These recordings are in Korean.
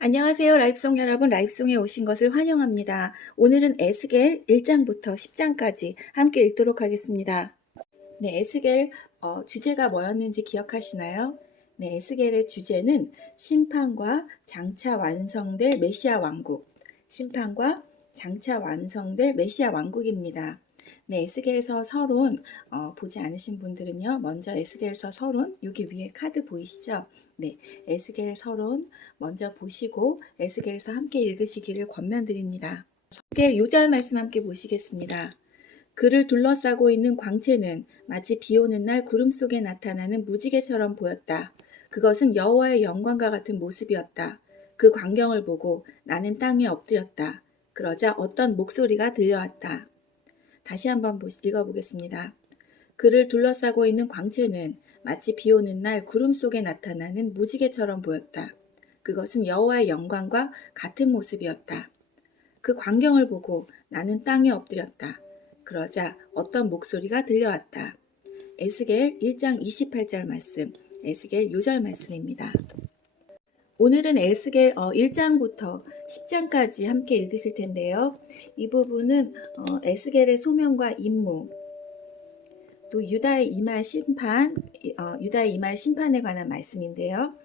안녕하세요. 라이브송 여러분, 라이브송에 오신 것을 환영합니다. 오늘은 에스겔 1장부터 10장까지 함께 읽도록 하겠습니다. 네, 에스겔 주제가 뭐였는지 기억하시나요? 네, 에스겔의 주제는 심판과 장차 완성될 메시아 왕국, 심판과 장차 완성될 메시아 왕국입니다. 네, 에스겔서 서론 보지 않으신 분들은요, 먼저 에스겔서 서론 여기 위에 카드 보이시죠? 네, 에스겔 서론 먼저 보시고 에스겔서 함께 읽으시기를 권면드립니다. 에스겔 요절 말씀 함께 보시겠습니다. 그를 둘러싸고 있는 광채는 마치 비 오는 날 구름 속에 나타나는 무지개처럼 보였다. 그것은 여호와의 영광과 같은 모습이었다. 그 광경을 보고 나는 땅에 엎드렸다. 그러자 어떤 목소리가 들려왔다. 다시 한번 읽어보겠습니다. 그를 둘러싸고 있는 광채는 마치 비 오는 날 구름 속에 나타나는 무지개처럼 보였다. 그것은 여호와의 영광과 같은 모습이었다. 그 광경을 보고 나는 땅에 엎드렸다. 그러자 어떤 목소리가 들려왔다. 에스겔 1장 28절 말씀, 에스겔 요절 말씀입니다. 오늘은 에스겔 1장부터 10장까지 함께 읽으실 텐데요. 이 부분은 에스겔의 소명과 임무, 또 유다의 이말 심판, 유다의 이말 심판에 관한 말씀인데요.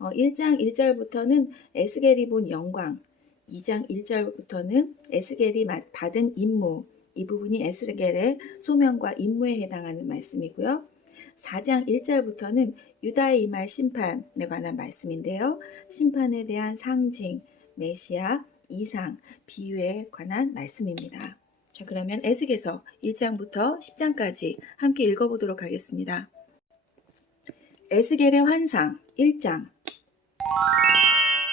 1장 1절부터는 에스겔이 본 영광, 2장 1절부터는 에스겔이 받은 임무, 이 부분이 에스겔의 소명과 임무에 해당하는 말씀이고요. 4장 1절부터는 유다의 이말 심판에 관한 말씀인데요. 심판에 대한 상징, 메시아, 이상, 비유에 관한 말씀입니다. 자, 그러면 에스겔서 1장부터 10장까지 함께 읽어보도록 하겠습니다. 에스겔의 환상 1장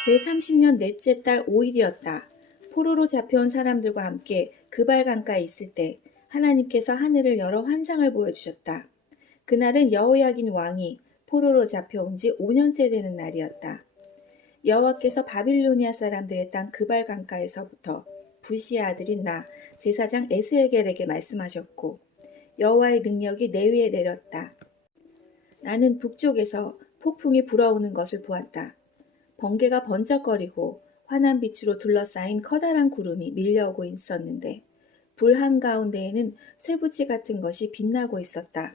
제30년 넷째 달 5일이었다. 포로로 잡혀온 사람들과 함께 그발 강가에 있을 때 하나님께서 하늘을 열어 환상을 보여주셨다. 그날은 여호야긴 왕이 포로로 잡혀온 지 5년째 되는 날이었다. 여호와께서 바빌로니아 사람들의 땅 그발 강가에서부터 부시의 아들인 나 제사장 에스겔에게 말씀하셨고 여호와의 능력이 내 위에 내렸다. 나는 북쪽에서 폭풍이 불어오는 것을 보았다. 번개가 번쩍거리고 환한 빛으로 둘러싸인 커다란 구름이 밀려오고 있었는데 불 한가운데에는 쇠붙이 같은 것이 빛나고 있었다.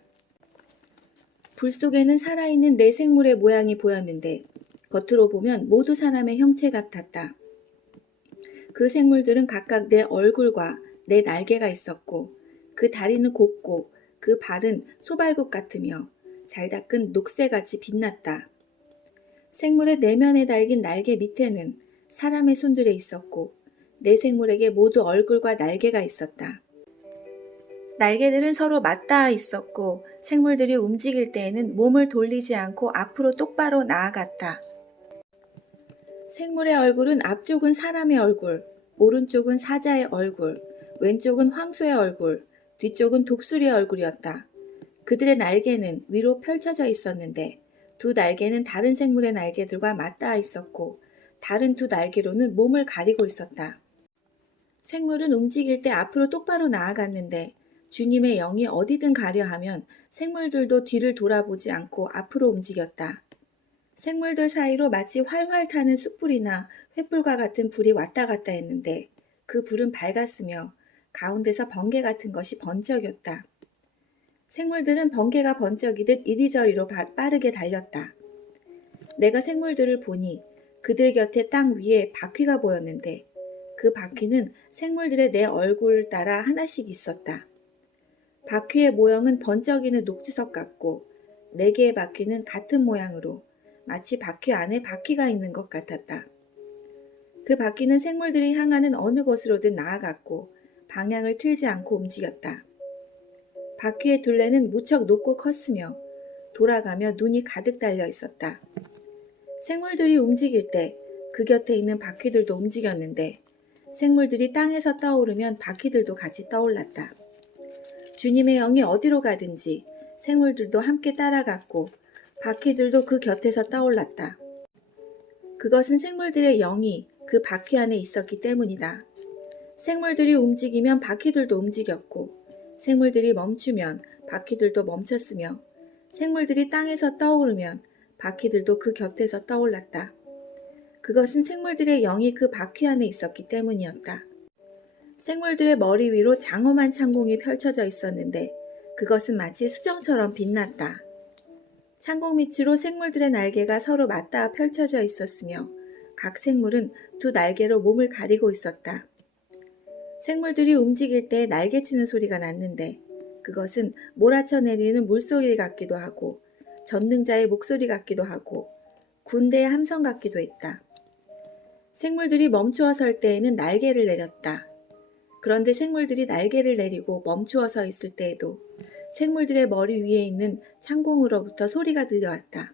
불 속에는 살아있는 네 생물의 모양이 보였는데 겉으로 보면 모두 사람의 형체 같았다. 그 생물들은 각각 내 얼굴과 내 날개가 있었고 그 다리는 곱고 그 발은 소발굽 같으며 잘 닦은 녹새같이 빛났다. 생물의 내면에 달긴 날개 밑에는 사람의 손들에 있었고 네 생물에게 모두 얼굴과 날개가 있었다. 날개들은 서로 맞닿아 있었고 생물들이 움직일 때에는 몸을 돌리지 않고 앞으로 똑바로 나아갔다. 생물의 얼굴은 앞쪽은 사람의 얼굴, 오른쪽은 사자의 얼굴, 왼쪽은 황소의 얼굴, 뒤쪽은 독수리의 얼굴이었다. 그들의 날개는 위로 펼쳐져 있었는데 두 날개는 다른 생물의 날개들과 맞닿아 있었고 다른 두 날개로는 몸을 가리고 있었다. 생물은 움직일 때 앞으로 똑바로 나아갔는데 주님의 영이 어디든 가려 하면 생물들도 뒤를 돌아보지 않고 앞으로 움직였다. 생물들 사이로 마치 활활 타는 숯불이나 횃불과 같은 불이 왔다 갔다 했는데 그 불은 밝았으며 가운데서 번개 같은 것이 번쩍였다. 생물들은 번개가 번쩍이듯 이리저리로 빠르게 달렸다. 내가 생물들을 보니 그들 곁에 땅 위에 바퀴가 보였는데 그 바퀴는 생물들의 내 얼굴 따라 하나씩 있었다. 바퀴의 모형은 번쩍이는 녹주석 같고 4개의 바퀴는 같은 모양으로 마치 바퀴 안에 바퀴가 있는 것 같았다. 그 바퀴는 생물들이 향하는 어느 곳으로든 나아갔고 방향을 틀지 않고 움직였다. 바퀴의 둘레는 무척 높고 컸으며 돌아가며 눈이 가득 달려 있었다. 생물들이 움직일 때 그 곁에 있는 바퀴들도 움직였는데 생물들이 땅에서 떠오르면 바퀴들도 같이 떠올랐다. 주님의 영이 어디로 가든지 생물들도 함께 따라갔고 바퀴들도 그 곁에서 떠올랐다. 그것은 생물들의 영이 그 바퀴 안에 있었기 때문이다. 생물들이 움직이면 바퀴들도 움직였고 생물들이 멈추면 바퀴들도 멈췄으며 생물들이 땅에서 떠오르면 바퀴들도 그 곁에서 떠올랐다. 그것은 생물들의 영이 그 바퀴 안에 있었기 때문이었다. 생물들의 머리 위로 장엄한 창공이 펼쳐져 있었는데 그것은 마치 수정처럼 빛났다. 창공 밑으로 생물들의 날개가 서로 맞닿아 펼쳐져 있었으며 각 생물은 두 날개로 몸을 가리고 있었다. 생물들이 움직일 때 날개치는 소리가 났는데 그것은 몰아쳐 내리는 물소리 같기도 하고 전능자의 목소리 같기도 하고 군대의 함성 같기도 했다. 생물들이 멈추어 설 때에는 날개를 내렸다. 그런데 생물들이 날개를 내리고 멈추어 서 있을 때에도 생물들의 머리 위에 있는 창공으로부터 소리가 들려왔다.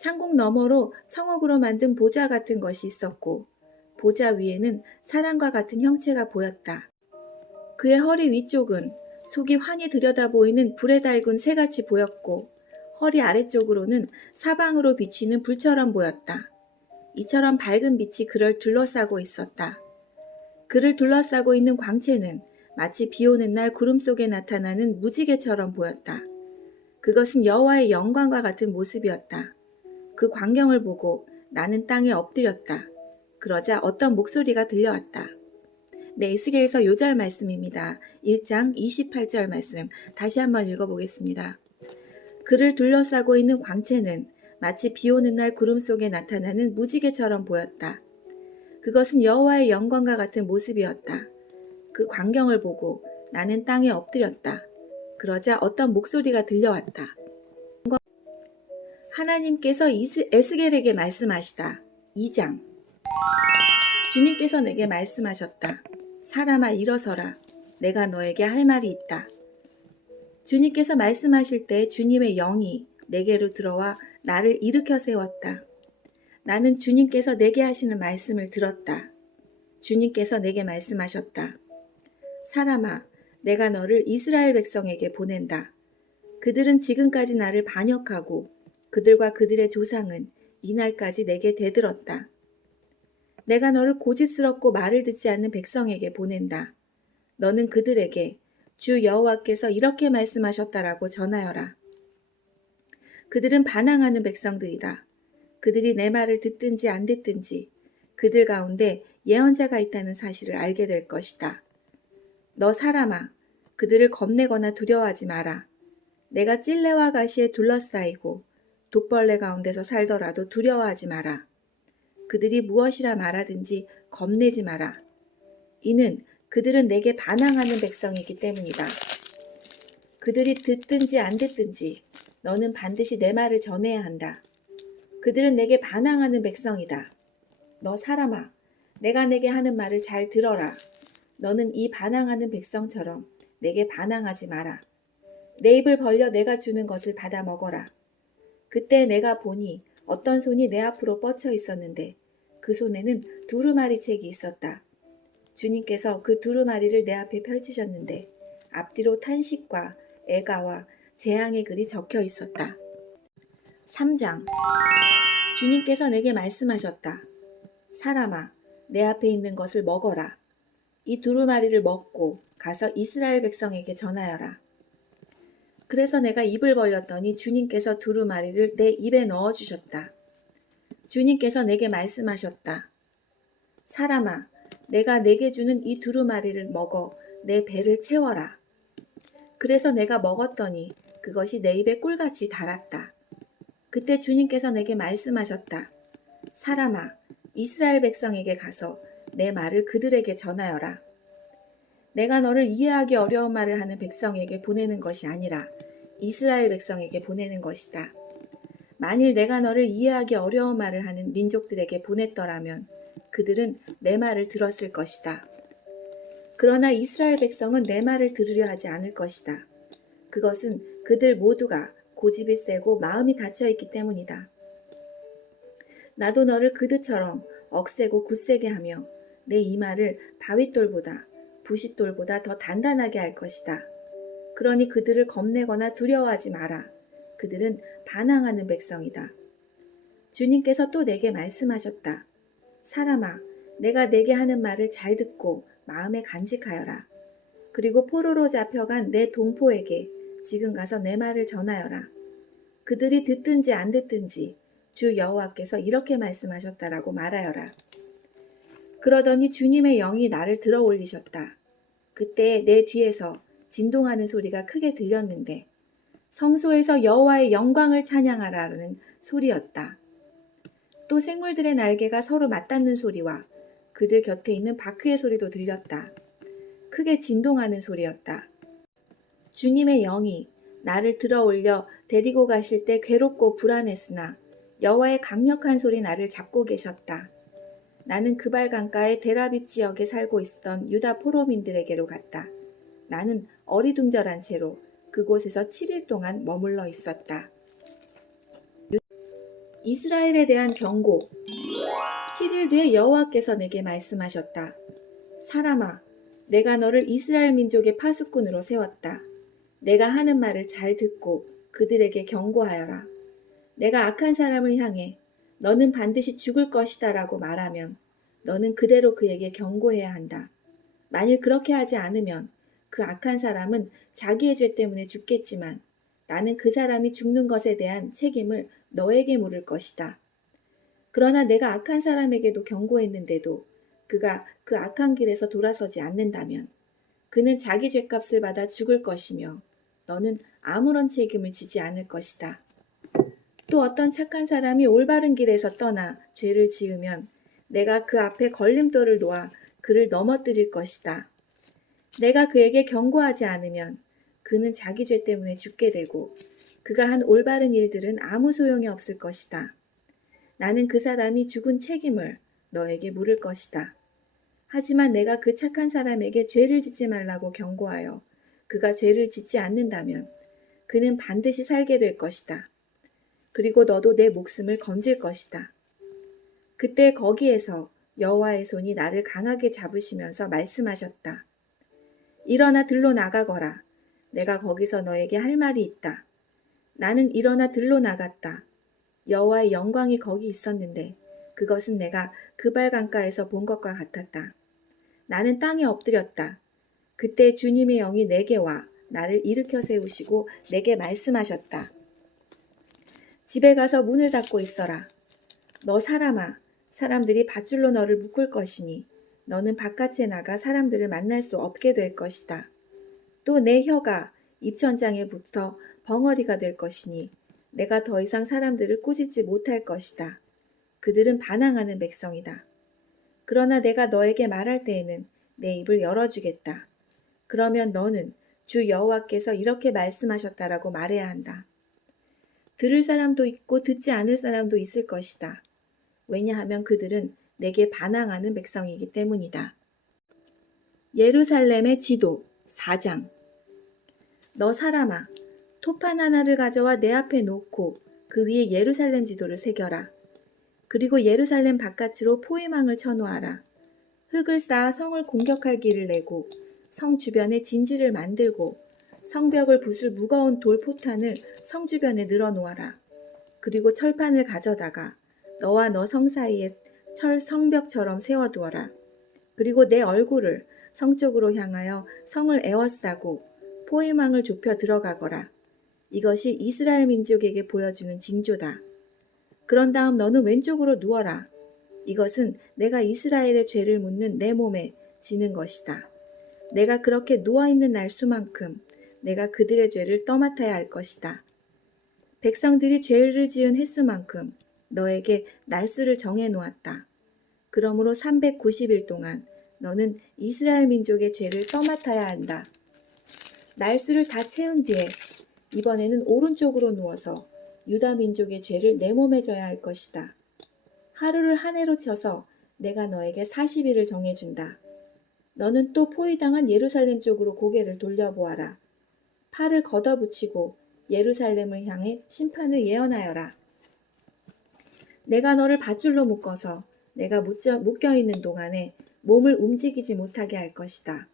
창공 너머로 청옥으로 만든 보좌 같은 것이 있었고 보좌 위에는 사람과 같은 형체가 보였다. 그의 허리 위쪽은 속이 환히 들여다 보이는 불에 달군 새같이 보였고 허리 아래쪽으로는 사방으로 비치는 불처럼 보였다. 이처럼 밝은 빛이 그를 둘러싸고 있었다. 그를 둘러싸고 있는 광채는 마치 비 오는 날 구름 속에 나타나는 무지개처럼 보였다. 그것은 여호와의 영광과 같은 모습이었다. 그 광경을 보고 나는 땅에 엎드렸다. 그러자 어떤 목소리가 들려왔다. 네, 에스겔서 요절 말씀입니다. 1장 28절 말씀 다시 한번 읽어보겠습니다. 그를 둘러싸고 있는 광채는 마치 비 오는 날 구름 속에 나타나는 무지개처럼 보였다. 그것은 여호와의 영광과 같은 모습이었다. 그 광경을 보고 나는 땅에 엎드렸다. 그러자 어떤 목소리가 들려왔다. 하나님께서 에스겔에게 말씀하시다. 2장 주님께서 내게 말씀하셨다. 사람아 일어서라. 내가 너에게 할 말이 있다. 주님께서 말씀하실 때 주님의 영이 내게로 들어와 나를 일으켜 세웠다. 나는 주님께서 내게 하시는 말씀을 들었다. 주님께서 내게 말씀하셨다. 사람아, 내가 너를 이스라엘 백성에게 보낸다. 그들은 지금까지 나를 반역하고 그들과 그들의 조상은 이날까지 내게 대들었다. 내가 너를 고집스럽고 말을 듣지 않는 백성에게 보낸다. 너는 그들에게 주 여호와께서 이렇게 말씀하셨다라고 전하여라. 그들은 반항하는 백성들이다. 그들이 내 말을 듣든지 안 듣든지 그들 가운데 예언자가 있다는 사실을 알게 될 것이다. 너 사람아, 그들을 겁내거나 두려워하지 마라. 내가 찔레와 가시에 둘러싸이고 독벌레 가운데서 살더라도 두려워하지 마라. 그들이 무엇이라 말하든지 겁내지 마라. 이는 그들은 내게 반항하는 백성이기 때문이다. 그들이 듣든지 안 듣든지 너는 반드시 내 말을 전해야 한다. 그들은 내게 반항하는 백성이다. 너 사람아, 내가 내게 하는 말을 잘 들어라. 너는 이 반항하는 백성처럼 내게 반항하지 마라. 내 입을 벌려 내가 주는 것을 받아 먹어라. 그때 내가 보니 어떤 손이 내 앞으로 뻗쳐 있었는데 그 손에는 두루마리 책이 있었다. 주님께서 그 두루마리를 내 앞에 펼치셨는데 앞뒤로 탄식과 애가와 재앙의 글이 적혀 있었다. 3장 주님께서 내게 말씀하셨다. 사람아, 내 앞에 있는 것을 먹어라. 이 두루마리를 먹고 가서 이스라엘 백성에게 전하여라. 그래서 내가 입을 벌렸더니 주님께서 두루마리를 내 입에 넣어주셨다. 주님께서 내게 말씀하셨다. 사람아, 내가 내게 주는 이 두루마리를 먹어 내 배를 채워라. 그래서 내가 먹었더니 그것이 내 입에 꿀같이 달았다. 그때 주님께서 내게 말씀하셨다. 사람아, 이스라엘 백성에게 가서 내 말을 그들에게 전하여라. 내가 너를 이해하기 어려운 말을 하는 백성에게 보내는 것이 아니라 이스라엘 백성에게 보내는 것이다. 만일 내가 너를 이해하기 어려운 말을 하는 민족들에게 보냈더라면 그들은 내 말을 들었을 것이다. 그러나 이스라엘 백성은 내 말을 들으려 하지 않을 것이다. 그것은 그들 모두가 고집이 세고 마음이 닫혀있기 때문이다. 나도 너를 그들처럼 억세고 굳세게 하며 내 이마를 바윗돌보다 부싯돌보다 더 단단하게 할 것이다. 그러니 그들을 겁내거나 두려워하지 마라. 그들은 반항하는 백성이다. 주님께서 또 내게 말씀하셨다. 사람아, 내가 내게 하는 말을 잘 듣고 마음에 간직하여라. 그리고 포로로 잡혀간 내 동포에게 지금 가서 내 말을 전하여라. 그들이 듣든지 안 듣든지 주 여호와께서 이렇게 말씀하셨다라고 말하여라. 그러더니 주님의 영이 나를 들어 올리셨다. 그때 내 뒤에서 진동하는 소리가 크게 들렸는데 성소에서 여호와의 영광을 찬양하라는 소리였다. 또 생물들의 날개가 서로 맞닿는 소리와 그들 곁에 있는 바퀴의 소리도 들렸다. 크게 진동하는 소리였다. 주님의 영이 나를 들어 올려 데리고 가실 때 괴롭고 불안했으나 여호와의 강력한 소리 나를 잡고 계셨다. 나는 그발 강가의 데라빗 지역에 살고 있던 유다 포로민들에게로 갔다. 나는 어리둥절한 채로 그곳에서 7일 동안 머물러 있었다. 이스라엘에 대한 경고. 7일 뒤에 여호와께서 내게 말씀하셨다. 사람아, 내가 너를 이스라엘 민족의 파수꾼으로 세웠다. 내가 하는 말을 잘 듣고 그들에게 경고하여라. 내가 악한 사람을 향해 너는 반드시 죽을 것이다 라고 말하면 너는 그대로 그에게 경고해야 한다. 만일 그렇게 하지 않으면 그 악한 사람은 자기의 죄 때문에 죽겠지만 나는 그 사람이 죽는 것에 대한 책임을 너에게 물을 것이다. 그러나 내가 악한 사람에게도 경고했는데도 그가 그 악한 길에서 돌아서지 않는다면 그는 자기 죄값을 받아 죽을 것이며 너는 아무런 책임을 지지 않을 것이다. 또 어떤 착한 사람이 올바른 길에서 떠나 죄를 지으면 내가 그 앞에 걸림돌을 놓아 그를 넘어뜨릴 것이다. 내가 그에게 경고하지 않으면 그는 자기 죄 때문에 죽게 되고 그가 한 올바른 일들은 아무 소용이 없을 것이다. 나는 그 사람이 죽은 책임을 너에게 물을 것이다. 하지만 내가 그 착한 사람에게 죄를 짓지 말라고 경고하여 그가 죄를 짓지 않는다면 그는 반드시 살게 될 것이다. 그리고 너도 내 목숨을 건질 것이다. 그때 거기에서 여호와의 손이 나를 강하게 잡으시면서 말씀하셨다. 일어나 들로 나가거라. 내가 거기서 너에게 할 말이 있다. 나는 일어나 들로 나갔다. 여호와의 영광이 거기 있었는데 그것은 내가 그발 강가에서 본 것과 같았다. 나는 땅에 엎드렸다. 그때 주님의 영이 내게 와 나를 일으켜 세우시고 내게 말씀하셨다. 집에 가서 문을 닫고 있어라. 너 사람아, 사람들이 밧줄로 너를 묶을 것이니 너는 바깥에 나가 사람들을 만날 수 없게 될 것이다. 또 내 혀가 입천장에 붙어 벙어리가 될 것이니 내가 더 이상 사람들을 꾸짖지 못할 것이다. 그들은 반항하는 백성이다. 그러나 내가 너에게 말할 때에는 내 입을 열어주겠다. 그러면 너는 주 여호와께서 이렇게 말씀하셨다라고 말해야 한다. 들을 사람도 있고 듣지 않을 사람도 있을 것이다. 왜냐하면 그들은 내게 반항하는 백성이기 때문이다. 예루살렘의 지도 4장. 너 사람아, 토판 하나를 가져와 내 앞에 놓고 그 위에 예루살렘 지도를 새겨라. 그리고 예루살렘 바깥으로 포위망을 쳐놓아라. 흙을 쌓아 성을 공격할 길을 내고 성 주변에 진지를 만들고 성벽을 부술 무거운 돌 포탄을 성 주변에 늘어놓아라. 그리고 철판을 가져다가 너와 너 성 사이에 철 성벽처럼 세워두어라. 그리고 내 얼굴을 성 쪽으로 향하여 성을 에워싸고 포위망을 좁혀 들어가거라. 이것이 이스라엘 민족에게 보여주는 징조다. 그런 다음 너는 왼쪽으로 누워라. 이것은 내가 이스라엘의 죄를 묻는 내 몸에 지는 것이다. 내가 그렇게 누워있는 날 수만큼 내가 그들의 죄를 떠맡아야 할 것이다. 백성들이 죄를 지은 횟수만큼 너에게 날수를 정해 놓았다. 그러므로 390일 동안 너는 이스라엘 민족의 죄를 떠맡아야 한다. 날수를 다 채운 뒤에 이번에는 오른쪽으로 누워서 유다 민족의 죄를 내 몸에 져야 할 것이다. 하루를 한 해로 쳐서 내가 너에게 40일을 정해준다. 너는 또 포위당한 예루살렘 쪽으로 고개를 돌려보아라. 팔을 걷어붙이고 예루살렘을 향해 심판을 예언하여라. 내가 너를 밧줄로 묶어서 내가 묶여있는 동안에 몸을 움직이지 못하게 할 것이다.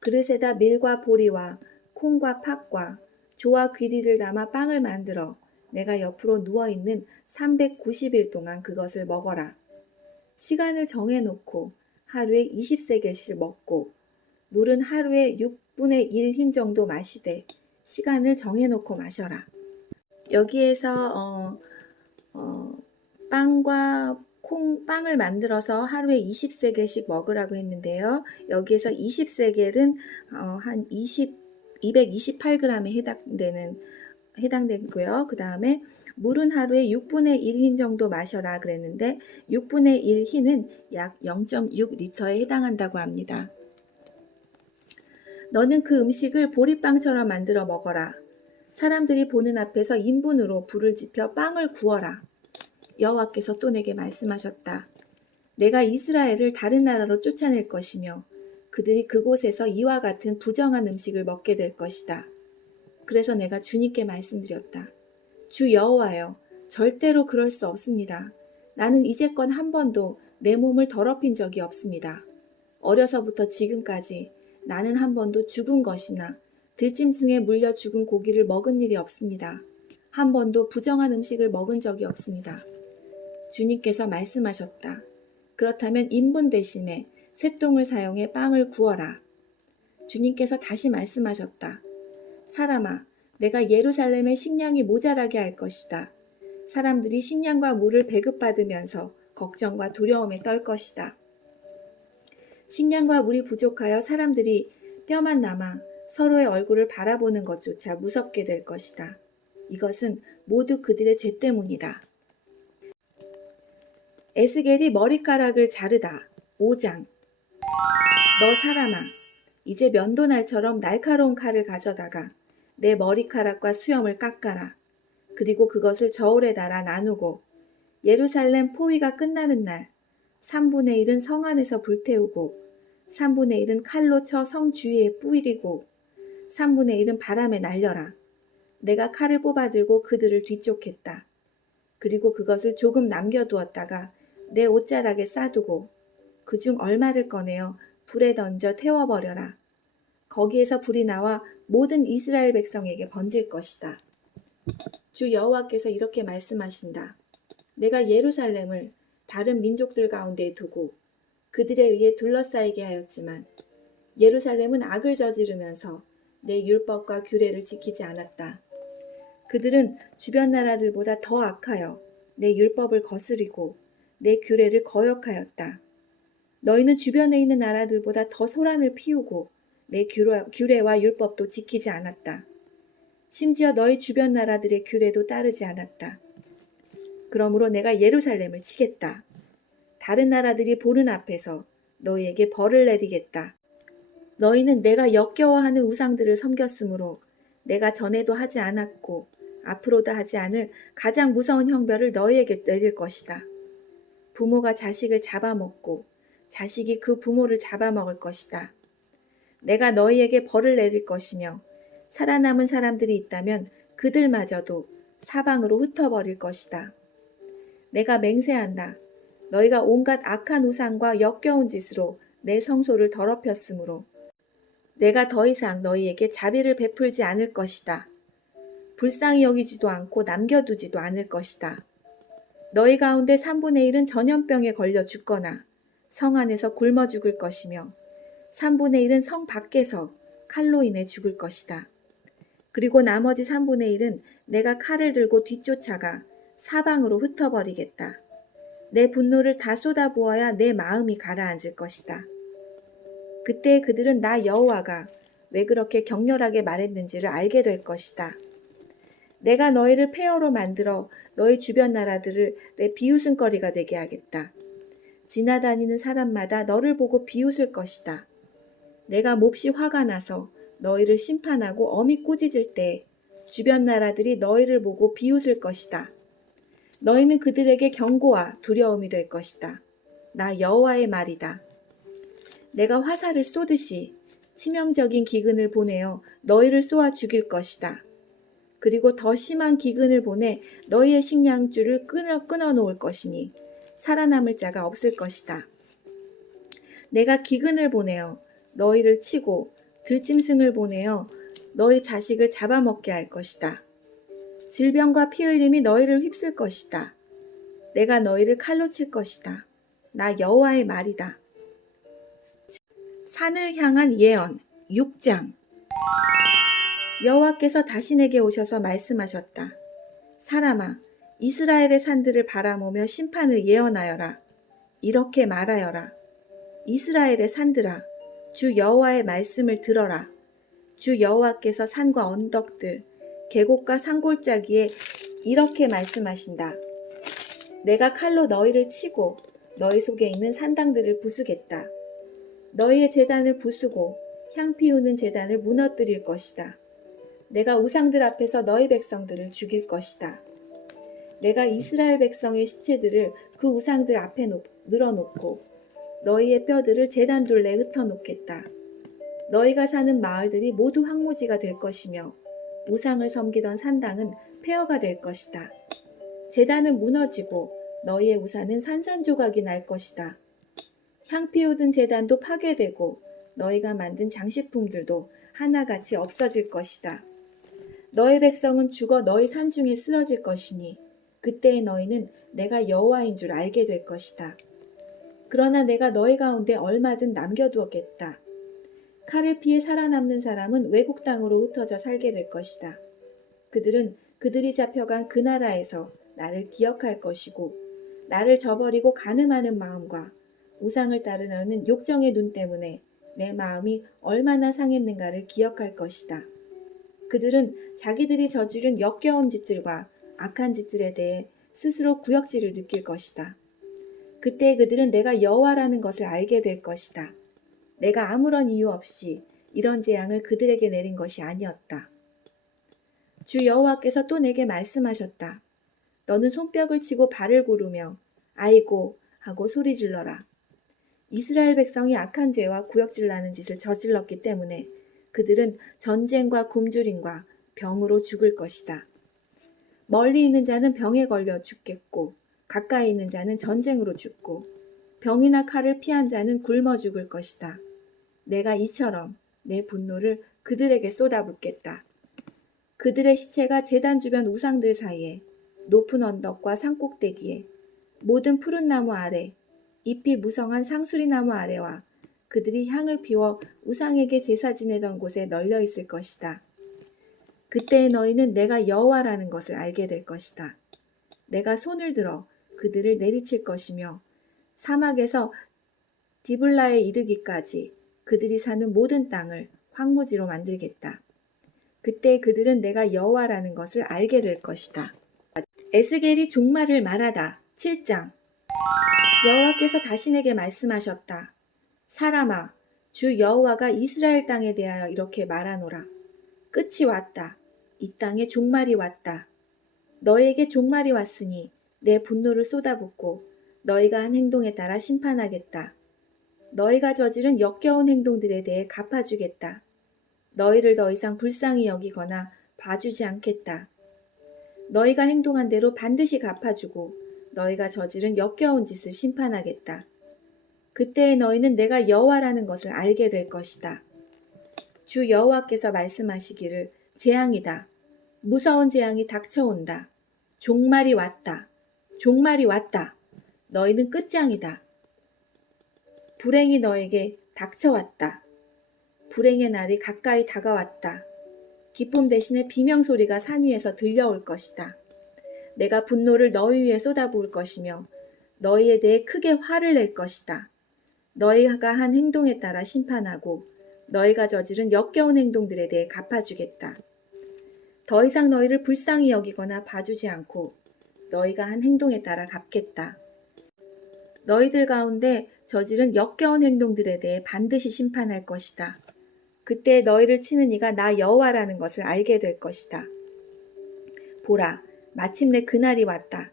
그릇에다 밀과 보리와 콩과 팥과 조와 귀리를 담아 빵을 만들어 내가 옆으로 누워있는 390일 동안 그것을 먹어라. 시간을 정해놓고 하루에 20세겔씩 먹고 물은 하루에 6분의 1 흰 정도 마시되 시간을 정해놓고 마셔라. 여기에서 빵과 빵을 만들어서 하루에 20세겔씩 먹으라고 했는데요. 여기에서 20세겔은 한 228g에 해당되고요. 그 다음에 물은 하루에 6분의 1 흰 정도 마셔라 그랬는데 6분의 1 흰은 약 0.6리터에 해당한다고 합니다. 너는 그 음식을 보리빵처럼 만들어 먹어라. 사람들이 보는 앞에서 인분으로 불을 지펴 빵을 구워라. 여호와께서 또 내게 말씀하셨다. 내가 이스라엘을 다른 나라로 쫓아낼 것이며 그들이 그곳에서 이와 같은 부정한 음식을 먹게 될 것이다. 그래서 내가 주님께 말씀드렸다. 주 여호와여, 절대로 그럴 수 없습니다. 나는 이제껏 한 번도 내 몸을 더럽힌 적이 없습니다. 어려서부터 지금까지 나는 한 번도 죽은 것이나 들짐승에 물려 죽은 고기를 먹은 일이 없습니다. 한 번도 부정한 음식을 먹은 적이 없습니다. 주님께서 말씀하셨다. 그렇다면 인분 대신에 새똥을 사용해 빵을 구워라. 주님께서 다시 말씀하셨다. 사람아, 내가 예루살렘의 식량이 모자라게 할 것이다. 사람들이 식량과 물을 배급받으면서 걱정과 두려움에 떨 것이다. 식량과 물이 부족하여 사람들이 뼈만 남아 서로의 얼굴을 바라보는 것조차 무섭게 될 것이다. 이것은 모두 그들의 죄 때문이다. 에스겔이 머리카락을 자르다. 5장. 너 사람아, 이제 면도날처럼 날카로운 칼을 가져다가 내 머리카락과 수염을 깎아라. 그리고 그것을 저울에 달아 나누고 예루살렘 포위가 끝나는 날 3분의 1은 성 안에서 불태우고 3분의 1은 칼로 쳐 성 주위에 뿌리고 3분의 1은 바람에 날려라. 내가 칼을 뽑아들고 그들을 뒤쫓겠다. 그리고 그것을 조금 남겨두었다가 내 옷자락에 싸두고 그중 얼마를 꺼내어 불에 던져 태워버려라. 거기에서 불이 나와 모든 이스라엘 백성에게 번질 것이다. 주 여호와께서 이렇게 말씀하신다. 내가 예루살렘을 다른 민족들 가운데 두고 그들에 의해 둘러싸이게 하였지만 예루살렘은 악을 저지르면서 내 율법과 규례를 지키지 않았다. 그들은 주변 나라들보다 더 악하여 내 율법을 거스리고 내 규례를 거역하였다. 너희는 주변에 있는 나라들보다 더 소란을 피우고 내 규례와 율법도 지키지 않았다. 심지어 너희 주변 나라들의 규례도 따르지 않았다. 그러므로 내가 예루살렘을 치겠다. 다른 나라들이 보는 앞에서 너희에게 벌을 내리겠다. 너희는 내가 역겨워하는 우상들을 섬겼으므로 내가 전에도 하지 않았고 앞으로도 하지 않을 가장 무서운 형벌을 너희에게 내릴 것이다. 부모가 자식을 잡아먹고 자식이 그 부모를 잡아먹을 것이다. 내가 너희에게 벌을 내릴 것이며 살아남은 사람들이 있다면 그들마저도 사방으로 흩어버릴 것이다. 내가 맹세한다. 너희가 온갖 악한 우상과 역겨운 짓으로 내 성소를 더럽혔으므로 내가 더 이상 너희에게 자비를 베풀지 않을 것이다. 불쌍히 여기지도 않고 남겨두지도 않을 것이다. 너희 가운데 3분의 1은 전염병에 걸려 죽거나 성 안에서 굶어 죽을 것이며 3분의 1은 성 밖에서 칼로 인해 죽을 것이다. 그리고 나머지 3분의 1은 내가 칼을 들고 뒤쫓아가 사방으로 흩어버리겠다. 내 분노를 다 쏟아부어야 내 마음이 가라앉을 것이다. 그때 그들은 나 여호와가 왜 그렇게 격렬하게 말했는지를 알게 될 것이다. 내가 너희를 폐허로 만들어 너희 주변 나라들을 내 비웃음거리가 되게 하겠다. 지나다니는 사람마다 너를 보고 비웃을 것이다. 내가 몹시 화가 나서 너희를 심판하고 엄히 꾸짖을 때 주변 나라들이 너희를 보고 비웃을 것이다. 너희는 그들에게 경고와 두려움이 될 것이다. 나 여호와의 말이다. 내가 화살을 쏘듯이 치명적인 기근을 보내어 너희를 쏘아 죽일 것이다. 그리고 더 심한 기근을 보내 너희의 식량줄을 끊어 놓을 것이니 살아남을 자가 없을 것이다. 내가 기근을 보내어 너희를 치고 들짐승을 보내어 너희 자식을 잡아먹게 할 것이다. 질병과 피 흘림이 너희를 휩쓸 것이다. 내가 너희를 칼로 칠 것이다. 나 여호와의 말이다. 산을 향한 예언 6장. 여호와께서 다시 내게 오셔서 말씀하셨다. 사람아, 이스라엘의 산들을 바라보며 심판을 예언하여라. 이렇게 말하여라. 이스라엘의 산들아, 주 여호와의 말씀을 들어라. 주 여호와께서 산과 언덕들, 계곡과 산골짜기에 이렇게 말씀하신다. 내가 칼로 너희를 치고 너희 속에 있는 산당들을 부수겠다. 너희의 제단을 부수고 향 피우는 제단을 무너뜨릴 것이다. 내가 우상들 앞에서 너희 백성들을 죽일 것이다. 내가 이스라엘 백성의 시체들을 그 우상들 앞에 늘어놓고 너희의 뼈들을 제단 둘레에 흩어놓겠다. 너희가 사는 마을들이 모두 황무지가 될 것이며 우상을 섬기던 산당은 폐허가 될 것이다. 제단은 무너지고 너희의 우상은 산산조각이 날 것이다. 향 피우던 제단도 파괴되고 너희가 만든 장식품들도 하나같이 없어질 것이다. 너희 백성은 죽어 너희 산중에 쓰러질 것이니 그때의 너희는 내가 여호와인 줄 알게 될 것이다. 그러나 내가 너희 가운데 얼마든 남겨두었겠다. 칼을 피해 살아남는 사람은 외국 땅으로 흩어져 살게 될 것이다. 그들은 그들이 잡혀간 그 나라에서 나를 기억할 것이고 나를 저버리고 간음하는 마음과 우상을 따르려는 욕정의 눈 때문에 내 마음이 얼마나 상했는가를 기억할 것이다. 그들은 자기들이 저지른 역겨운 짓들과 악한 짓들에 대해 스스로 구역질을 느낄 것이다. 그때 그들은 내가 여호와라는 것을 알게 될 것이다. 내가 아무런 이유 없이 이런 재앙을 그들에게 내린 것이 아니었다. 주 여호와께서 또 내게 말씀하셨다. 너는 손뼉을 치고 발을 구르며 아이고 하고 소리 질러라. 이스라엘 백성이 악한 죄와 구역질나는 짓을 저질렀기 때문에 그들은 전쟁과 굶주림과 병으로 죽을 것이다. 멀리 있는 자는 병에 걸려 죽겠고 가까이 있는 자는 전쟁으로 죽고 병이나 칼을 피한 자는 굶어 죽을 것이다. 내가 이처럼 내 분노를 그들에게 쏟아붓겠다. 그들의 시체가 제단 주변 우상들 사이에 높은 언덕과 산꼭대기에 모든 푸른 나무 아래 잎이 무성한 상수리 나무 아래와 그들이 향을 피워 우상에게 제사 지내던 곳에 널려 있을 것이다. 그때 너희는 내가 여호와라는 것을 알게 될 것이다. 내가 손을 들어 그들을 내리칠 것이며 사막에서 디블라에 이르기까지 그들이 사는 모든 땅을 황무지로 만들겠다. 그때 그들은 내가 여호와라는 것을 알게 될 것이다. 에스겔이 종말을 말하다. 7장. 여호와께서 다시 내게 말씀하셨다. 사람아, 주 여호와가 이스라엘 땅에 대하여 이렇게 말하노라. 끝이 왔다. 이 땅에 종말이 왔다. 너에게 종말이 왔으니 내 분노를 쏟아붓고 너희가 한 행동에 따라 심판하겠다. 너희가 저지른 역겨운 행동들에 대해 갚아주겠다. 너희를 더 이상 불쌍히 여기거나 봐주지 않겠다. 너희가 행동한 대로 반드시 갚아주고 너희가 저지른 역겨운 짓을 심판하겠다. 그때에 너희는 내가 여호와라는 것을 알게 될 것이다. 주 여호와께서 말씀하시기를 재앙이다. 무서운 재앙이 닥쳐온다. 종말이 왔다. 종말이 왔다. 너희는 끝장이다. 불행이 너에게 닥쳐왔다. 불행의 날이 가까이 다가왔다. 기쁨 대신에 비명소리가 산 위에서 들려올 것이다. 내가 분노를 너희 위에 쏟아부을 것이며 너희에 대해 크게 화를 낼 것이다. 너희가 한 행동에 따라 심판하고 너희가 저지른 역겨운 행동들에 대해 갚아주겠다. 더 이상 너희를 불쌍히 여기거나 봐주지 않고 너희가 한 행동에 따라 갚겠다. 너희들 가운데 저지른 역겨운 행동들에 대해 반드시 심판할 것이다. 그때 너희를 치는 이가 나 여호와라는 것을 알게 될 것이다. 보라, 마침내 그날이 왔다.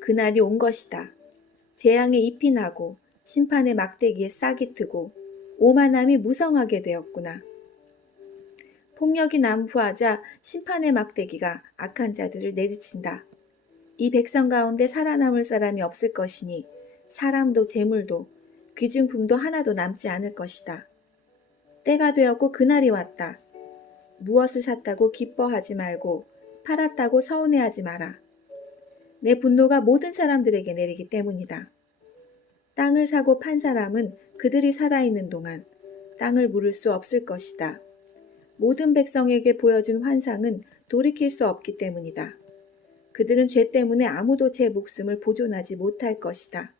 그날이 온 것이다. 재앙에 잎이 나고 심판의 막대기에 싹이 트고 오만함이 무성하게 되었구나. 폭력이 난무하자 심판의 막대기가 악한 자들을 내리친다. 이 백성 가운데 살아남을 사람이 없을 것이니 사람도 재물도 귀중품도 하나도 남지 않을 것이다. 때가 되었고 그날이 왔다. 무엇을 샀다고 기뻐하지 말고 팔았다고 서운해하지 마라. 내 분노가 모든 사람들에게 내리기 때문이다. 땅을 사고 판 사람은 그들이 살아있는 동안 땅을 물을 수 없을 것이다. 모든 백성에게 보여준 환상은 돌이킬 수 없기 때문이다. 그들은 죄 때문에 아무도 제 목숨을 보존하지 못할 것이다.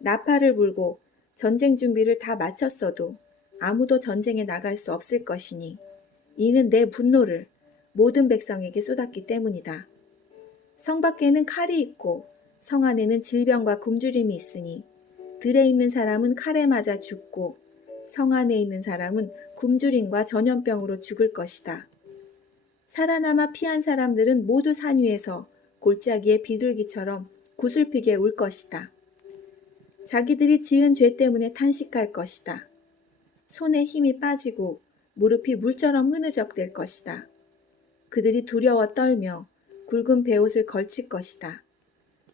나팔을 불고 전쟁 준비를 다 마쳤어도 아무도 전쟁에 나갈 수 없을 것이니 이는 내 분노를 모든 백성에게 쏟았기 때문이다. 성 밖에는 칼이 있고 성 안에는 질병과 굶주림이 있으니 들에 있는 사람은 칼에 맞아 죽고 성 안에 있는 사람은 굶주림과 전염병으로 죽을 것이다. 살아남아 피한 사람들은 모두 산 위에서 골짜기의 비둘기처럼 구슬피게 울 것이다. 자기들이 지은 죄 때문에 탄식할 것이다. 손에 힘이 빠지고 무릎이 물처럼 흐느적될 것이다. 그들이 두려워 떨며 굵은 베옷을 걸칠 것이다.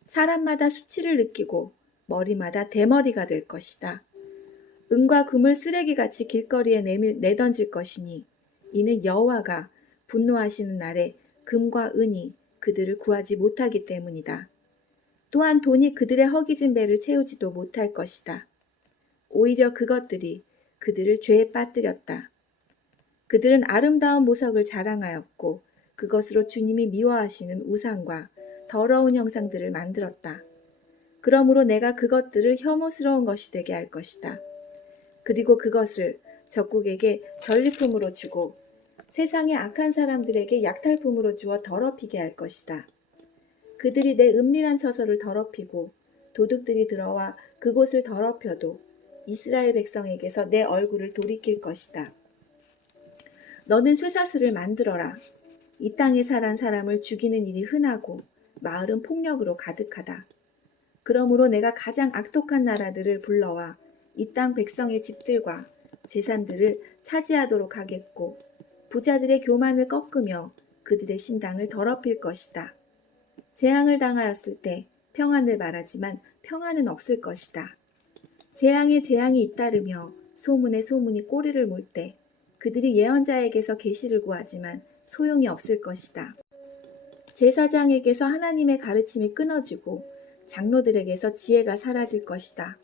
사람마다 수치를 느끼고 머리마다 대머리가 될 것이다. 은과 금을 쓰레기같이 길거리에 내던질 것이니 이는 여호와가 분노하시는 날에 금과 은이 그들을 구하지 못하기 때문이다. 또한 돈이 그들의 허기진 배를 채우지도 못할 것이다. 오히려 그것들이 그들을 죄에 빠뜨렸다. 그들은 아름다운 보석을 자랑하였고 그것으로 주님이 미워하시는 우상과 더러운 형상들을 만들었다. 그러므로 내가 그것들을 혐오스러운 것이 되게 할 것이다. 그리고 그것을 적국에게 전리품으로 주고 세상의 악한 사람들에게 약탈품으로 주어 더럽히게 할 것이다. 그들이 내 은밀한 처소를 더럽히고 도둑들이 들어와 그곳을 더럽혀도 이스라엘 백성에게서 내 얼굴을 돌이킬 것이다. 너는 쇠사슬을 만들어라. 이 땅에 살한 사람을 죽이는 일이 흔하고 마을은 폭력으로 가득하다. 그러므로 내가 가장 악독한 나라들을 불러와 이 땅 백성의 집들과 재산들을 차지하도록 하겠고 부자들의 교만을 꺾으며 그들의 신당을 더럽힐 것이다. 재앙을 당하였을 때 평안을 말하지만 평안은 없을 것이다. 재앙에 재앙이 잇따르며 소문에 소문이 꼬리를 물 때 그들이 예언자에게서 계시를 구하지만 소용이 없을 것이다. 제사장에게서 하나님의 가르침이 끊어지고 장로들에게서 지혜가 사라질 것이다.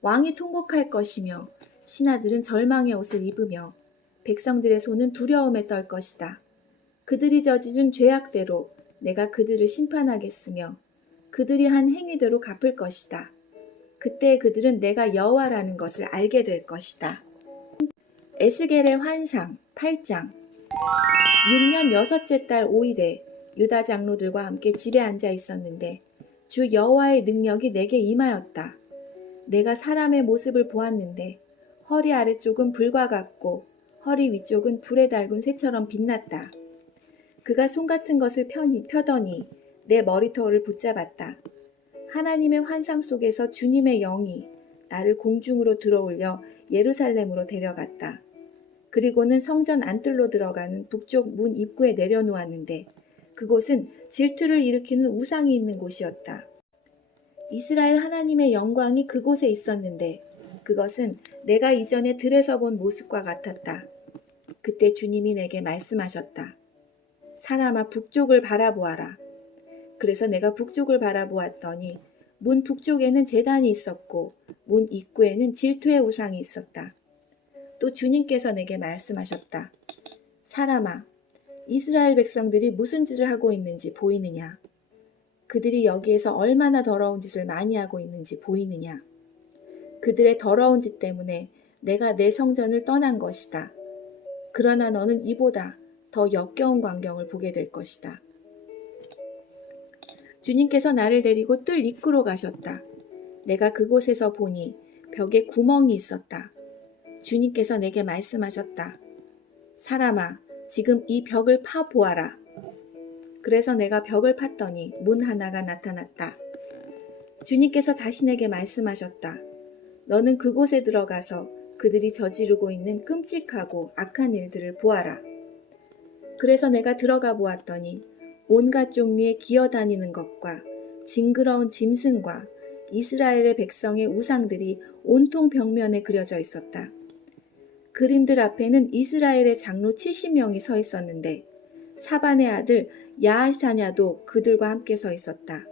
왕이 통곡할 것이며 신하들은 절망의 옷을 입으며 백성들의 손은 두려움에 떨 것이다. 그들이 저지른 죄악대로 내가 그들을 심판하겠으며 그들이 한 행위대로 갚을 것이다. 그때 그들은 내가 여호와라는 것을 알게 될 것이다. 에스겔의 환상 8장 6년 6째 달 5일에 유다 장로들과 함께 집에 앉아 있었는데 주 여호와의 능력이 내게 임하였다. 내가 사람의 모습을 보았는데 허리 아래쪽은 불과 같고 허리 위쪽은 불에 달군 쇠처럼 빛났다. 그가 손 같은 것을 펴더니 내 머리털을 붙잡았다. 하나님의 환상 속에서 주님의 영이 나를 공중으로 들어올려 예루살렘으로 데려갔다. 그리고는 성전 안뜰로 들어가는 북쪽 문 입구에 내려놓았는데 그곳은 질투를 일으키는 우상이 있는 곳이었다. 이스라엘 하나님의 영광이 그곳에 있었는데 그것은 내가 이전에 들에서 본 모습과 같았다. 그때 주님이 내게 말씀하셨다. 사람아 북쪽을 바라보아라. 그래서 내가 북쪽을 바라보았더니 문 북쪽에는 제단이 있었고 문 입구에는 질투의 우상이 있었다. 또 주님께서 내게 말씀하셨다. 사람아, 이스라엘 백성들이 무슨 짓을 하고 있는지 보이느냐? 그들이 여기에서 얼마나 더러운 짓을 많이 하고 있는지 보이느냐? 그들의 더러운 짓 때문에 내가 내 성전을 떠난 것이다. 그러나 너는 이보다 더 역겨운 광경을 보게 될 것이다. 주님께서 나를 데리고 뜰 입구로 가셨다. 내가 그곳에서 보니 벽에 구멍이 있었다. 주님께서 내게 말씀하셨다. 사람아, 지금 이 벽을 파 보아라. 그래서 내가 벽을 팠더니 문 하나가 나타났다. 주님께서 다시 내게 말씀하셨다. 너는 그곳에 들어가서 그들이 저지르고 있는 끔찍하고 악한 일들을 보아라. 그래서 내가 들어가 보았더니 온갖 종류의 기어다니는 것과 징그러운 짐승과 이스라엘의 백성의 우상들이 온통 벽면에 그려져 있었다. 그림들 앞에는 이스라엘의 장로 70명이 서 있었는데 사반의 아들 야하사냐도 그들과 함께 서 있었다.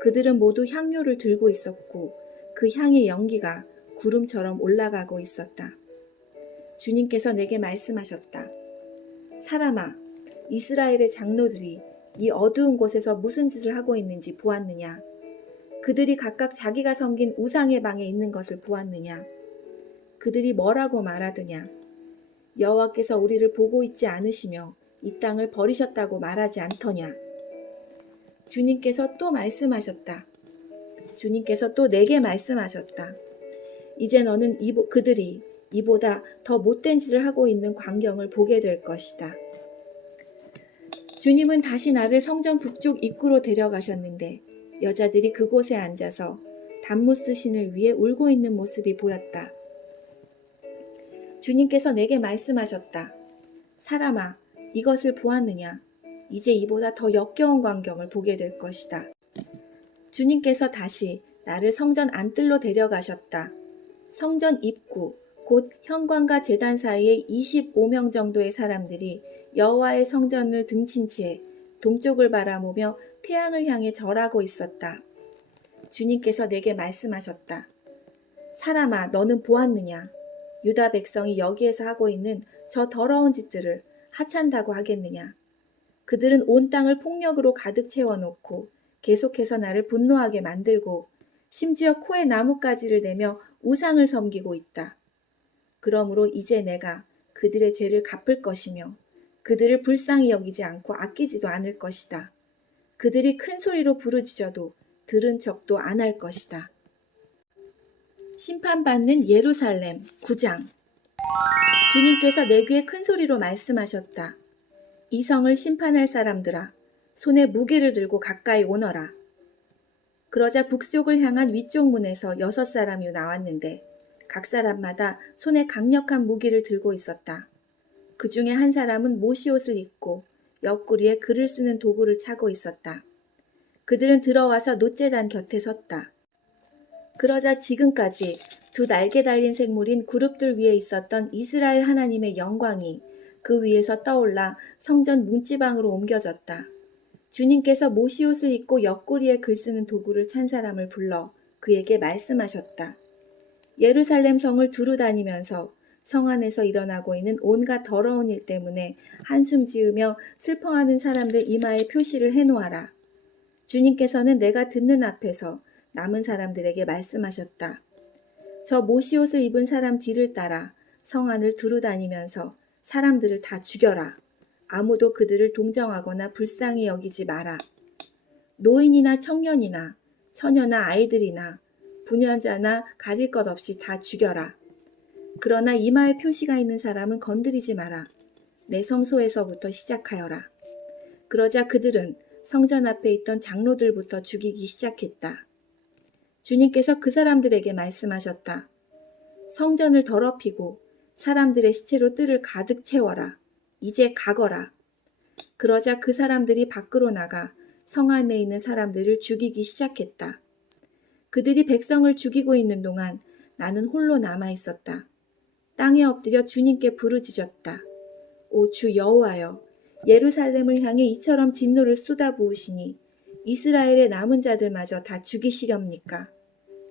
그들은 모두 향료를 들고 있었고 그 향의 연기가 구름처럼 올라가고 있었다. 주님께서 내게 말씀하셨다. 사람아, 이스라엘의 장로들이 이 어두운 곳에서 무슨 짓을 하고 있는지 보았느냐? 그들이 각각 자기가 섬긴 우상의 방에 있는 것을 보았느냐? 그들이 뭐라고 말하더냐? 여호와께서 우리를 보고 있지 않으시며 이 땅을 버리셨다고 말하지 않더냐? 주님께서 또 말씀하셨다. 주님께서 또 내게 말씀하셨다. 이제 너는 그들이 이보다 더 못된 짓을 하고 있는 광경을 보게 될 것이다. 주님은 다시 나를 성전 북쪽 입구로 데려가셨는데 여자들이 그곳에 앉아서 단무스 신을 위해 울고 있는 모습이 보였다. 주님께서 내게 말씀하셨다. 사람아, 이것을 보았느냐? 이제 이보다 더 역겨운 광경을 보게 될 것이다. 주님께서 다시 나를 성전 안뜰로 데려가셨다. 성전 입구, 곧 현관과 제단 사이에 25명 정도의 사람들이 여호와의 성전을 등진 채 동쪽을 바라보며 태양을 향해 절하고 있었다. 주님께서 내게 말씀하셨다. 사람아, 너는 보았느냐? 유다 백성이 여기에서 하고 있는 저 더러운 짓들을 하찮다고 하겠느냐? 그들은 온 땅을 폭력으로 가득 채워놓고 계속해서 나를 분노하게 만들고 심지어 코에 나뭇가지를 대며 우상을 섬기고 있다. 그러므로 이제 내가 그들의 죄를 갚을 것이며 그들을 불쌍히 여기지 않고 아끼지도 않을 것이다. 그들이 큰 소리로 부르짖어도 들은 척도 안 할 것이다. 심판받는 예루살렘 9장. 주님께서 내 귀에 큰 소리로 말씀하셨다. 이 성을 심판할 사람들아, 손에 무기를 들고 가까이 오너라. 그러자 북쪽을 향한 위쪽 문에서 6사람이 나왔는데 각 사람마다 손에 강력한 무기를 들고 있었다. 그 중에 한 사람은 모시옷을 입고 옆구리에 글을 쓰는 도구를 차고 있었다. 그들은 들어와서 놋제단 곁에 섰다. 그러자 지금까지 두 날개 달린 생물인 그룹들 위에 있었던 이스라엘 하나님의 영광이 그 위에서 떠올라 성전 문지방으로 옮겨졌다. 주님께서 모시옷을 입고 옆구리에 글 쓰는 도구를 찬 사람을 불러 그에게 말씀하셨다. 예루살렘 성을 두루 다니면서 성 안에서 일어나고 있는 온갖 더러운 일 때문에 한숨 지으며 슬퍼하는 사람들 이마에 표시를 해놓아라. 주님께서는 내가 듣는 앞에서 남은 사람들에게 말씀하셨다. 저 모시옷을 입은 사람 뒤를 따라 성 안을 두루 다니면서 사람들을 다 죽여라. 아무도 그들을 동정하거나 불쌍히 여기지 마라. 노인이나 청년이나 처녀나 아이들이나 분연자나 가릴 것 없이 다 죽여라. 그러나 이마에 표시가 있는 사람은 건드리지 마라. 내 성소에서부터 시작하여라. 그러자 그들은 성전 앞에 있던 장로들부터 죽이기 시작했다. 주님께서 그 사람들에게 말씀하셨다. 성전을 더럽히고 사람들의 시체로 뜰을 가득 채워라. 이제 가거라. 그러자 그 사람들이 밖으로 나가 성 안에 있는 사람들을 죽이기 시작했다. 그들이 백성을 죽이고 있는 동안 나는 홀로 남아 있었다. 땅에 엎드려 주님께 부르짖었다. 오 주 여호와여, 예루살렘을 향해 이처럼 진노를 쏟아부으시니 이스라엘의 남은 자들마저 다 죽이시렵니까?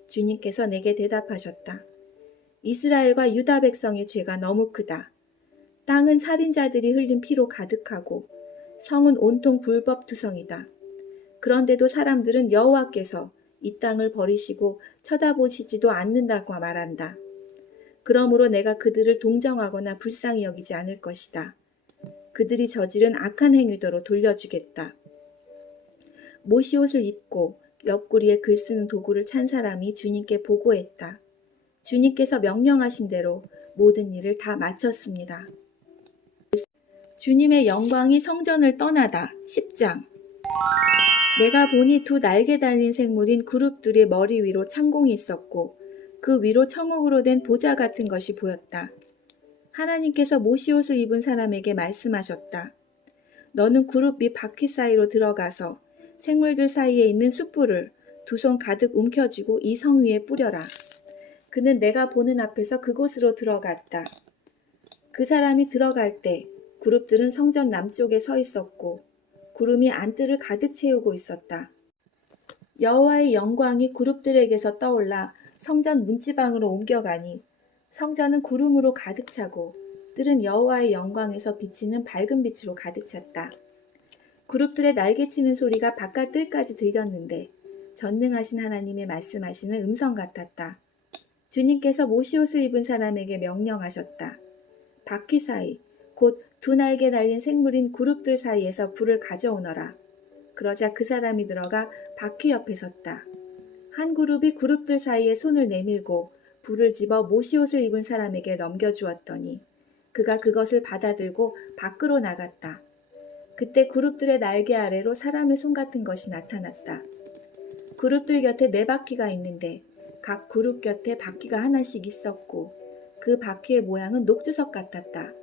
주님께서 내게 대답하셨다. 이스라엘과 유다 백성의 죄가 너무 크다. 땅은 살인자들이 흘린 피로 가득하고 성은 온통 불법투성이다. 그런데도 사람들은 여호와께서 이 땅을 버리시고 쳐다보시지도 않는다고 말한다. 그러므로 내가 그들을 동정하거나 불쌍히 여기지 않을 것이다. 그들이 저지른 악한 행위대로 돌려주겠다. 모시옷을 입고 옆구리에 글 쓰는 도구를 찬 사람이 주님께 보고했다. 주님께서 명령하신 대로 모든 일을 다 마쳤습니다. 주님의 영광이 성전을 떠나다 10장. 내가 보니 두 날개 달린 생물인 그룹들의 머리 위로 창공이 있었고 그 위로 청옥으로 된 보좌 같은 것이 보였다. 하나님께서 모시옷을 입은 사람에게 말씀하셨다. 너는 그룹 밑 바퀴 사이로 들어가서 생물들 사이에 있는 숯불을 두 손 가득 움켜쥐고 이 성 위에 뿌려라. 그는 내가 보는 앞에서 그곳으로 들어갔다. 그 사람이 들어갈 때 그룹들은 성전 남쪽에 서 있었고 구름이 안뜰을 가득 채우고 있었다. 여호와의 영광이 그룹들에게서 떠올라 성전 문지방으로 옮겨가니 성전은 구름으로 가득 차고 뜰은 여호와의 영광에서 비치는 밝은 빛으로 가득 찼다. 그룹들의 날개치는 소리가 바깥 뜰까지 들렸는데 전능하신 하나님의 말씀하시는 음성 같았다. 주님께서 모시옷을 입은 사람에게 명령하셨다. 바퀴 사이, 곧 두 날개 달린 생물인 그룹들 사이에서 불을 가져오너라. 그러자 그 사람이 들어가 바퀴 옆에 섰다. 한 그룹이 그룹들 사이에 손을 내밀고 불을 집어 모시옷을 입은 사람에게 넘겨주었더니 그가 그것을 받아들고 밖으로 나갔다. 그때 그룹들의 날개 아래로 사람의 손 같은 것이 나타났다. 그룹들 곁에 네 바퀴가 있는데 각 그룹 곁에 바퀴가 하나씩 있었고 그 바퀴의 모양은 녹주석 같았다.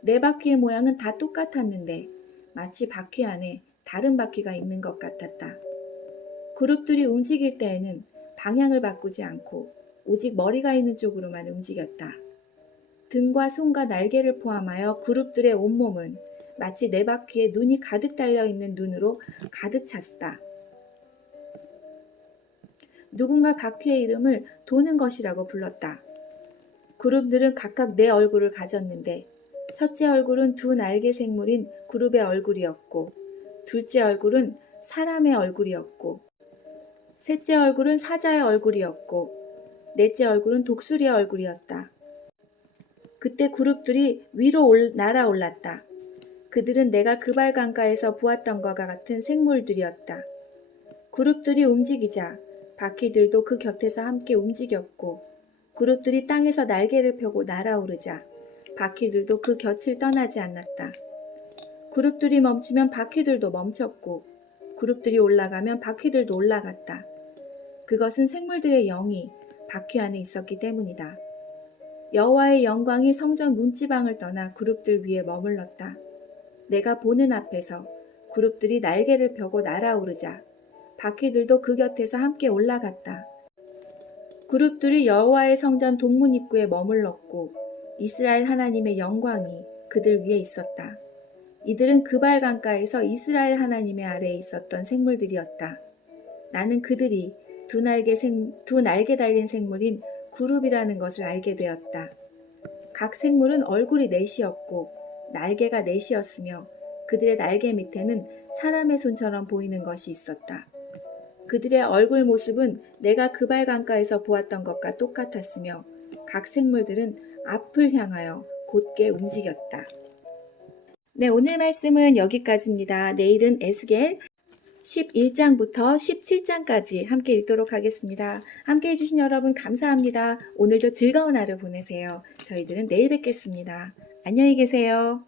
네 바퀴의 모양은 다 똑같았는데 마치 바퀴 안에 다른 바퀴가 있는 것 같았다. 그룹들이 움직일 때에는 방향을 바꾸지 않고 오직 머리가 있는 쪽으로만 움직였다. 등과 손과 날개를 포함하여 그룹들의 온몸은 마치 네 바퀴에 눈이 가득 달려있는 눈으로 가득 찼다. 누군가 바퀴의 이름을 도는 것이라고 불렀다. 그룹들은 각각 네 얼굴을 가졌는데 첫째 얼굴은 두 날개 생물인 그룹의 얼굴이었고 둘째 얼굴은 사람의 얼굴이었고 셋째 얼굴은 사자의 얼굴이었고 넷째 얼굴은 독수리의 얼굴이었다. 그때 그룹들이 위로 날아올랐다. 그들은 내가 그발 강가에서 보았던 것과 같은 생물들이었다. 그룹들이 움직이자 바퀴들도 그 곁에서 함께 움직였고 그룹들이 땅에서 날개를 펴고 날아오르자 바퀴들도 그 곁을 떠나지 않았다. 그룹들이 멈추면 바퀴들도 멈췄고 그룹들이 올라가면 바퀴들도 올라갔다. 그것은 생물들의 영이 바퀴 안에 있었기 때문이다. 여호와의 영광이 성전 문지방을 떠나 그룹들 위에 머물렀다. 내가 보는 앞에서 그룹들이 날개를 펴고 날아오르자 바퀴들도 그 곁에서 함께 올라갔다. 그룹들이 여호와의 성전 동문 입구에 머물렀고 이스라엘 하나님의 영광이 그들 위에 있었다. 이들은 그발 강가에서 이스라엘 하나님의 아래에 있었던 생물들이었다. 나는 그들이 두 날개 달린 생물인 그룹이라는 것을 알게 되었다. 각 생물은 얼굴이 넷이었고 날개가 넷이었으며 그들의 날개 밑에는 사람의 손처럼 보이는 것이 있었다. 그들의 얼굴 모습은 내가 그발 강가에서 보았던 것과 똑같았으며 각 생물들은 앞을 향하여 곧게 움직였다. 네, 오늘 말씀은 여기까지입니다. 내일은 에스겔 11장부터 17장까지 함께 읽도록 하겠습니다. 함께 해주신 여러분 감사합니다. 오늘도 즐거운 하루 보내세요. 저희들은 내일 뵙겠습니다. 안녕히 계세요.